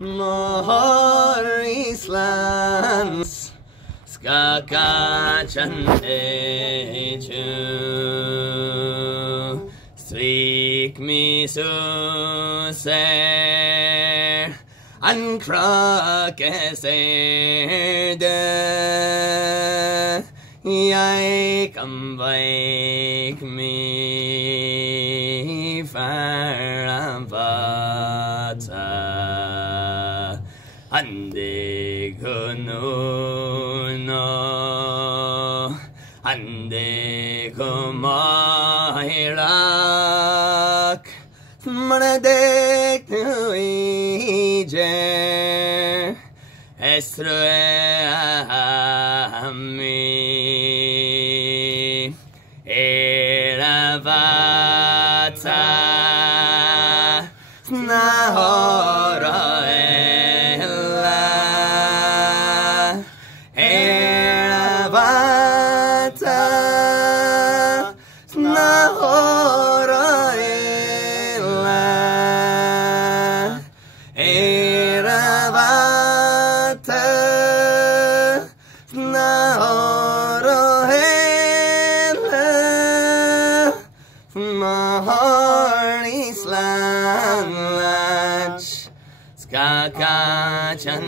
Mohor Islands Skakachan Eju Strik Misuser Ankrakeserde Jeg kan veik mi fara bhàta Ande kununo Ande kumairak Maradek tuije Esrue ami Eravata Nahora ella Eravata Nahora ella Eravata Nahora Mohor Islands Skakachan